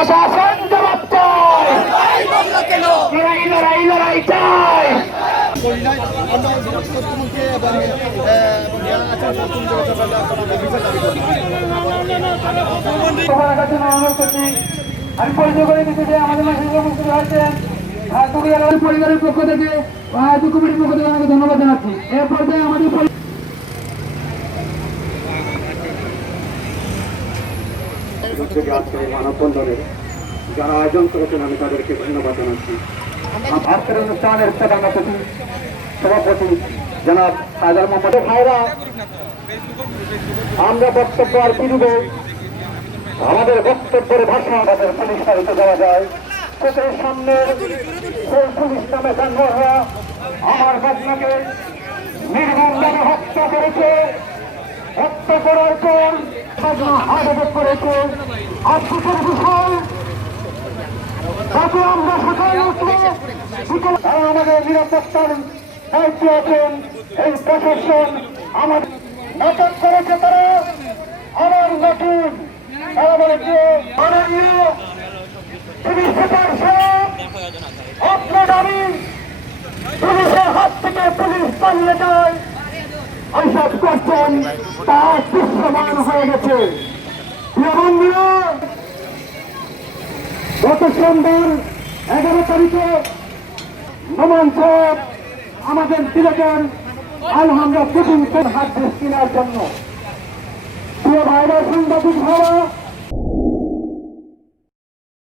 প্রশাসন জবাব চাই, লড়াই লড়াই লড়াই চাই। আমি পরিচয় করে দিতে যে আমাদের মাঝে উপস্থিত হয়েছেন পরিবারের পক্ষ থেকে কমিটির পক্ষ থেকে আমাকে ধন্যবাদ জানাচ্ছি। এর পর্যায়ে আমাদের আজকের মানববন্ধনে যারা আয়োজন করেছেন আমি তাদেরকে ধন্যবাদ জানাচ্ছি। আজকের অনুষ্ঠানের প্রধান অতিথি সভাপতি জনাব হায়দার মোহাম্মদ ভাইরা, আমরা বক্তব্য আর কি দিব, আমাদের বক্তব্যের ভাষা আমাদের পুলিশ বাড়িতে যাওয়া যায়। চোখের সামনে পুলিশ নামে জানোয়ার হওয়া আমার ঘটনাকে নির্মমভাবে হত্যা করেছে, হত্যা করার পর হার্ট করেছে। আজকের বিষয় তাকে আমরা সকালে উঠলে তারা আমাদের নিরাপত্তার দায়িত্ব আছেন। এই প্রশাসন আমার নাটক করেছে, তারা আমার নতুন তারা বলেছে মাননীয় পুলিশ সুপার সাহেব, আপনার দাবি পুলিশের হাত থেকে পুলিশ পালিয়ে যায়, এইসব করছেন তা দৃশ্যমান হয়ে গেছে। গত সোমবার 11 তারিখে নোমান সাহেব আমাদের সিলেটের আলহামদুলিল্লাহ হাত কেনার জন্য প্রিয় ভাইরা, সাংবাদিক ভাইরা,